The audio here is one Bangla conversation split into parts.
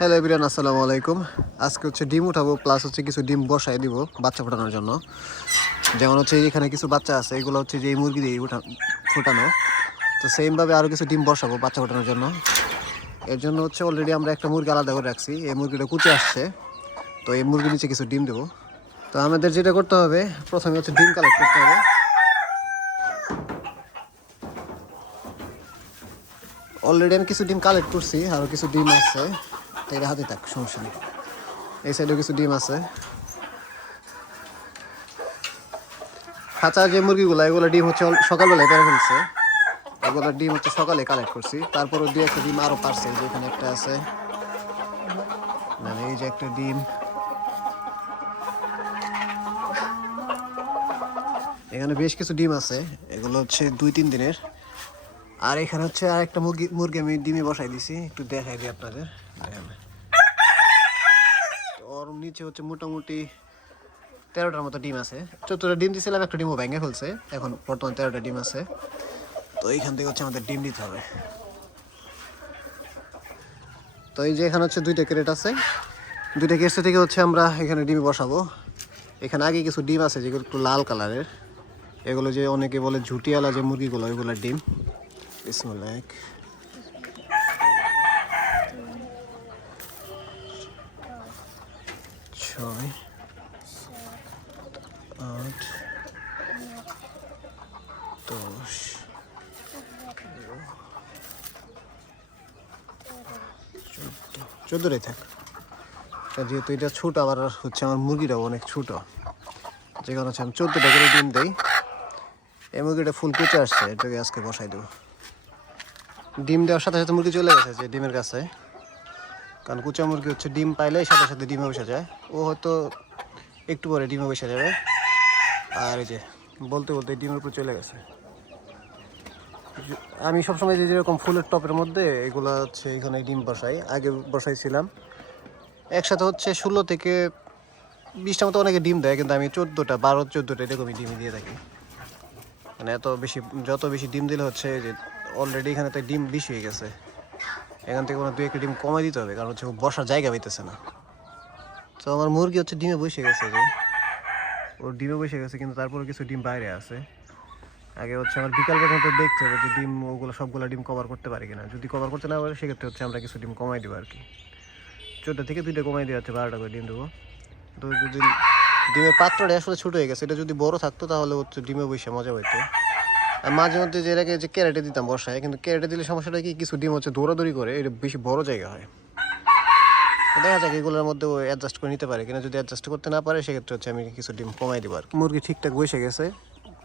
হ্যালো এভরিয়ান আসসালামু আলাইকুম। আজকে হচ্ছে ডিম উঠাবো প্লাস হচ্ছে কিছু ডিম বসাই দিব বাচ্চা ফোটানোর জন্য। যেমন হচ্ছে এখানে কিছু বাচ্চা আছে, এগুলো হচ্ছে যে এই মুরগি দিয়ে উঠা ফোটানো। তো সেমভাবে আরও কিছু ডিম বসাবো বাচ্চা ফোটানোর জন্য। এর জন্য হচ্ছে অলরেডি আমরা একটা মুরগি আলাদা করে রাখছি। এই মুরগিটা কুচে আসছে, তো এই মুরগির নিচে কিছু ডিম দেবো। তো আমাদের যেটা করতে হবে, প্রথমে হচ্ছে ডিম কালেক্ট করতে হবে। অলরেডি আমি কিছু ডিম কালেক্ট করছি আরও কিছু ডিম আছে। হাতে থাক, সমস্যা নেই। এই সাইডেও কিছু ডিম আছে। খাঁচা যে মুরগিগুলো, এগুলো ডিম হচ্ছে সকালবেলায় পেরে ফেলছে। এগুলো ডিম হচ্ছে সকালে কালেক্ট করছি। তারপরে দুই একটা ডিম আরও পারছে যেখানে একটা আছে। মানে এই যে একটা ডিম। এখানে বেশ কিছু ডিম আছে, এগুলো হচ্ছে দুই তিন দিনের। আর এখানে হচ্ছে আর একটা মুরগি মুরগি আমি ডিমে বসাই দিছি, একটু দেখাই দিই আপনাদের। ওর নিচে হচ্ছে মোটামুটি তেরোটার মতো ডিম আছে। চোদ্দটা ডিম দিয়েছিলাম একটা ডিমও ভেঙে ফেলছে। এখন বর্তমান তেরোটা ডিম আছে। তো এইখান থেকে হচ্ছে আমাদের ডিম দিতে হবে। তো এই যে এখানে হচ্ছে দুইটা ক্রেট আছে। দুইটা কেসে থেকে হচ্ছে আমরা এখানে ডিমে বসাবো। এখানে আগে কিছু ডিম আছে, যেগুলো একটু লাল কালারের। এগুলো যে অনেকে বলে ঝুটিওয়ালা যে মুরগিগুলো, ওইগুলোর ডিম। বিসমিল্লাহ। ছয়, আট, দশ চোদ্দ চোদ্দোটাই থাক যেহেতু এটা ছোট, আবার হচ্ছে আমার মুরগিটাও অনেক ছোট। যে কারণে হচ্ছে আমি চোদ্দোটা করে ডিম দেই। এই মুরগিটা ফুল কুচে আসছে, এটাকে আজকে বসাই দেবো। ডিম দেওয়ার সাথে সাথে মুরগি চলে গেছে যে ডিমের কাছে। কারণ কুচা মুরগি হচ্ছে ডিম পাইলে সাথে সাথে ডিমে বসে যায়। ও হয়তো একটু পরে ডিমে বসে যাবে। আর এই যে, বলতে বলতে ডিমের উপর চলে গেছে। আমি সবসময় যে যেরকম ফুলের টপের মধ্যে এগুলো হচ্ছে এখানে ডিম বসাই, আগে বসাইছিলাম। একসাথে হচ্ছে ষোলো থেকে বিশটা মতো অনেকে ডিম দেয়, কিন্তু আমি চোদ্দোটা, বারো, চোদ্দোটা এরকমই ডিম দিয়ে থাকি। মানে এত বেশি, যত বেশি ডিম দিলে হচ্ছে যে অলরেডি এখানে তো ডিম বেশি হয়ে গেছে। এখান থেকে কোনো দুই একটা ডিম কমাই দিতে হবে, কারণ হচ্ছে বসার জায়গা পাইতেছে না। তো আমার মুরগি হচ্ছে ডিমে বসে গেছে যে। ওর ডিমে বসে গেছে, কিন্তু তারপরে কিছু ডিম বাইরে আছে। আগে হচ্ছে আমার বিকাল পর্যন্ত দেখতে হবে যে ডিম, ওগুলো সবগুলো ডিম কভার করতে পারে কিনা। যদি কভার করতে না পারে, সেক্ষেত্রে হচ্ছে আমরা কিছু ডিম কমাই দেবো আর কি চোদ্দ থেকে দুইটা কমাই দেওয়া হচ্ছে, বারোটা করে ডিম দেবো। তো যদি ডিমের পাত্রটা আসলে ছোটো হয়ে গেছে, এটা যদি বড় থাকতো, তাহলে হচ্ছে ডিমে বসে মজা হইতো। মাঝে মধ্যে যে এটাকে যে ক্যারেটে দিতাম বর্ষায় কিন্তু ক্যারেটে দিলে সমস্যাটা কি? কিছু ডিম হচ্ছে দৌড়াদৌড়ি করে, এটা বেশি বড় জায়গা হয়। দেখা যাক, এগুলোর মধ্যে অ্যাডজাস্ট করে নিতে পারে কিনা। যদি অ্যাডজাস্ট করতে না পারে, সেক্ষেত্রে হচ্ছে আমি কিছু ডিম কমাই দিব আর মুরগি ঠিকঠাক বসে গেছে।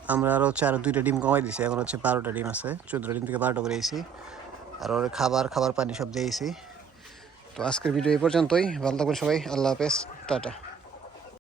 আমরা আরও হচ্ছে আরও দুইটা ডিম কমাই দিছি। এখন হচ্ছে বারোটা ডিম আছে। চোদ্দোটা ডিম থেকে বারোটা করে এসেছি আর ওর খাবার খাবার পানি সব দিয়েছি। তো আজকের ভিডিও এই পর্যন্তই। ভালো থাকবেন সবাই। আল্লাহ হাফেজ। টাটা।